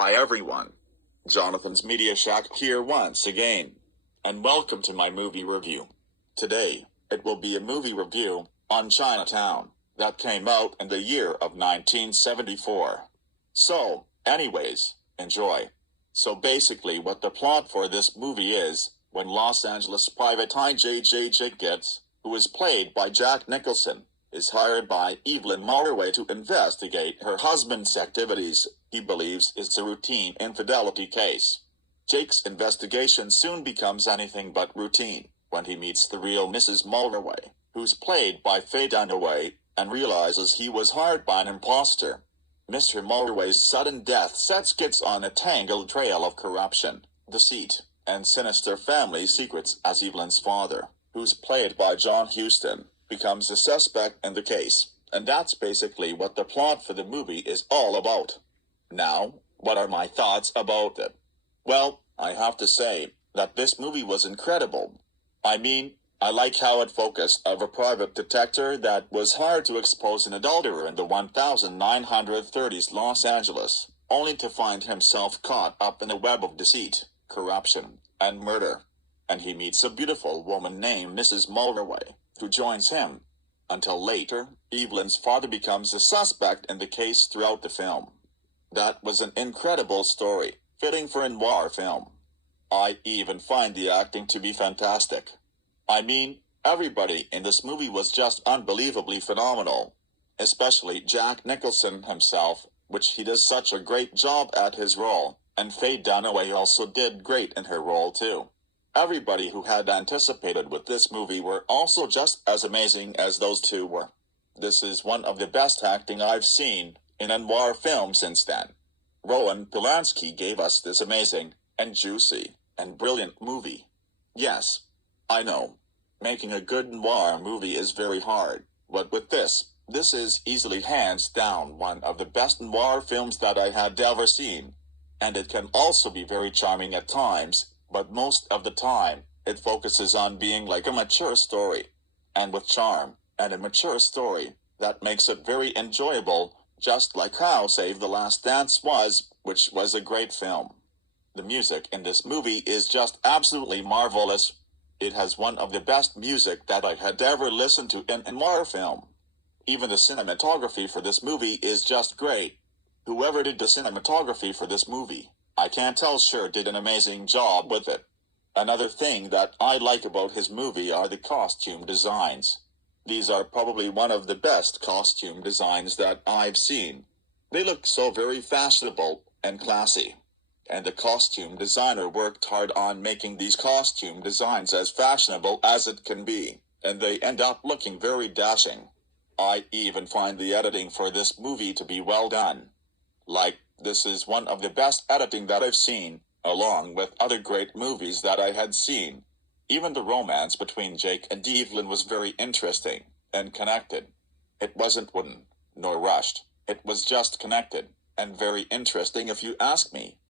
Hi everyone. Jonathan's Media Shack here once again. And welcome to my movie review. Today, it will be a movie review on Chinatown that came out in the year of 1974. So, anyways, enjoy. So basically what the plot for this movie is, when Los Angeles private J.J. Jiggets, who is played by Jack Nicholson, is hired by Evelyn Mullerway to investigate her husband's activities. He believes it's a routine infidelity case. Jake's investigation soon becomes anything but routine when he meets the real Mrs. Mullerway, who's played by Faye Dunaway, and realizes he was hired by an imposter. Mr. Mullerway's sudden death sets Gits on a tangled trail of corruption, deceit, and sinister family secrets as Evelyn's father, who's played by John Huston, becomes a suspect in the case, and that's basically what the plot for the movie is all about. Now, what are my thoughts about it? Well, I have to say that this movie was incredible. I mean, I like how it focused on a private detective that was hired to expose an adulterer in the 1930s Los Angeles, only to find himself caught up in a web of deceit, corruption, and murder. And he meets a beautiful woman named Mrs. Mullerway, who joins him. Until later, Evelyn's father becomes a suspect in the case throughout the film. That was an incredible story, fitting for a noir film. I even find the acting to be fantastic. I mean, everybody in this movie was just unbelievably phenomenal. Especially Jack Nicholson himself, which he does such a great job at his role, and Faye Dunaway also did great in her role too. Everybody who had anticipated with this movie were also just as amazing as those two were. This is one of the best acting I've seen in a noir film since then. Rowan Polanski gave us this amazing, and juicy, and brilliant movie. Yes, I know. Making a good noir movie is very hard, but with this is easily hands down one of the best noir films that I had ever seen. And it can also be very charming at times, but most of the time, it focuses on being like a mature story. And with charm, and a mature story, that makes it very enjoyable, just like how Save the Last Dance was, which was a great film. The music in this movie is just absolutely marvelous. It has one of the best music that I had ever listened to in a noir film. Even the cinematography for this movie is just great. Whoever did the cinematography for this movie, I can't tell, sure did an amazing job with it. Another thing that I like about his movie are the costume designs. These are probably one of the best costume designs that I've seen. They look so very fashionable and classy. And the costume designer worked hard on making these costume designs as fashionable as it can be, and they end up looking very dashing. I even find the editing for this movie to be well done. Like, this is one of the best editing that I've seen, along with other great movies that I had seen. Even the romance between Jake and Evelyn was very interesting and connected. It wasn't wooden, nor rushed. It was just connected, and very interesting if you ask me.